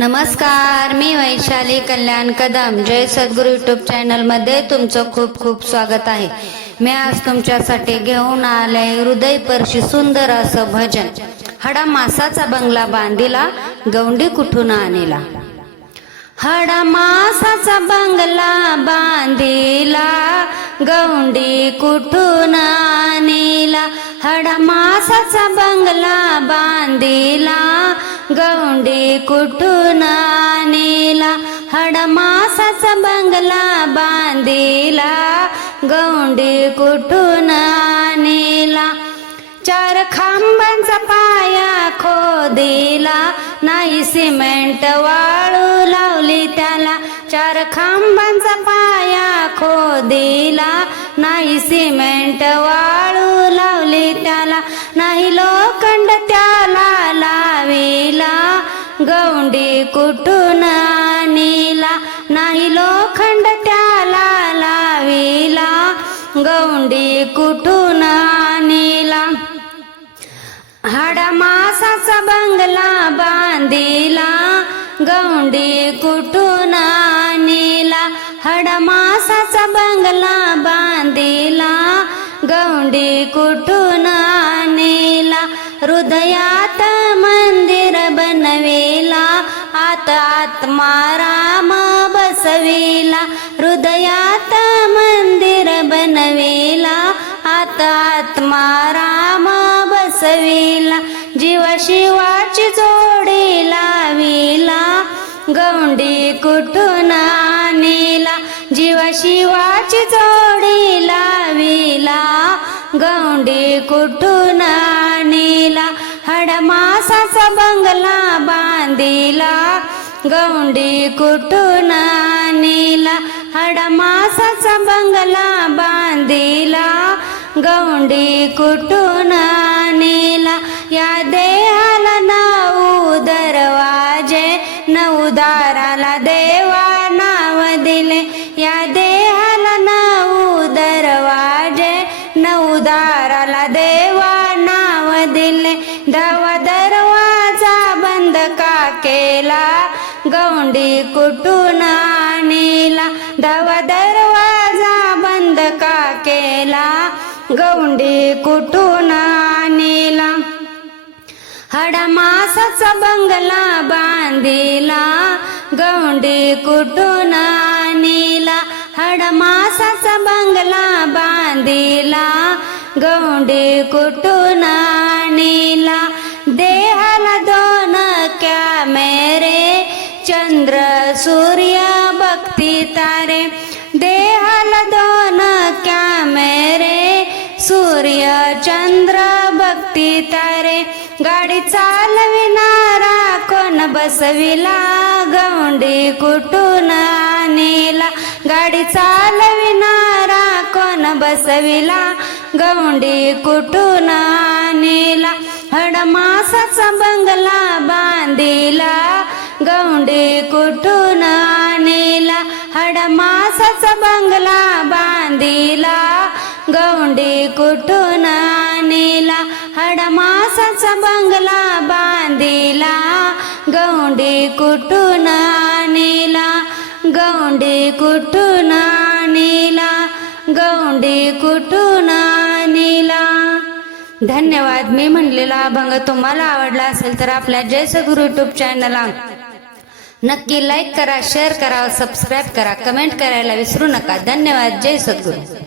नमस्कार, मी वैशाली कल्याण कदम जय सद्गुरू YouTube channel मध्ये तुमचं खूप खूप स्वागत आहे। मी आज तुमच्यासाठी घेऊन आले हृदयस्पर्शी सुंदर असं भजन। हडा मासाचा बंगला बांधिला, गवंडी कुठून आणिला। हडा मासाचा बंगला बांधिला, गवंडी कुठून आणिला। हडा मासाचा बंगला बांधिला, गवंडी कुठून आणिला। हडा मासाचा बंगला बांधिला, गवंडी कुठून आणिला। चार खांबांचा पाया खोदिला, नाही सिमेंट वाळू लावली त्याला। चार खांबांचा पाया खोदिला, नाही सिमेंट वाळू लावली त्याला। नाही लोखंड त्याला लाविला, गवंडी कुठून आणिला। नाही लोखंड त्याला लाविला, गवंडी कुठून आणिला। हडा मासाचा बंगला बांधिला, गवंडी कुठून आणिला। हडा मासाचा बंगला बांधिला, गवंडी कुठून आणिला। हृदयात मंदिर बनविला, आत आत्माराम बसविला। हृदयात मंदिर बनविला, आत आत्माराम बसविला। जीव शिवाची जोडी लाविला, गवंडी कुठून आणिला। जीव शिवाची जोडी लाविला, गवंडी कुठून आणिला। हडा मासाचा बंगला बांधिला, गवंडी कुठून आणिला। हडा मासाचा बंगला बांधिला, गवंडी कुठून आणिला। या देहाला 9 दरवाजे, 9 दाराला देवा नाव दिले। या देहाला 9 दरवाजे, 9 दाराला देवा नाव दिले। 10वा दरवाजा बंद का केला, गवंडी कुठून आणिला। 10वा दरवाजा बंद का केला, गवंडी कुठून आणिला। हडा मासाचा बंगला बांधिला, गवंडी कुठून आणिला। हडा मासाचा बंगला बांधिला, गवंडी कुठून आणिला। देहाला 2 कॅमेरे, चंद्र सूर्य बघती तारे। देहाला 2 कॅमेरे, सूर्य चंद्र बघती तारे। गाडी चालविणारा कोण बसविला, गवंडी कुठून आणिला। गाडी चालविणारा कोण बसविला, गवंडी कुठून आणिला। हडा मासाचा बंगला बांधिला, गवंडी कुठून आणिला। हडा मासाचा बंगला बांधिला, गवंडी कुठून आणिला। हडा मासाचा बंगला बांधिला, गवंडी कुठून आणिला। गवंडी कुठून आणिला, गवंडी कुठून आणिला। धन्यवाद। मी म्हणलेला अभंग तुम्हाला आवडला असेल तर आपल्या जय सद्गुरू यूट्यूब चॅनलला नक्की लाईक करा, शेअर करा, सबस्क्राईब करा, कमेंट करायला विसरू नका। धन्यवाद। जय सद्गुरू।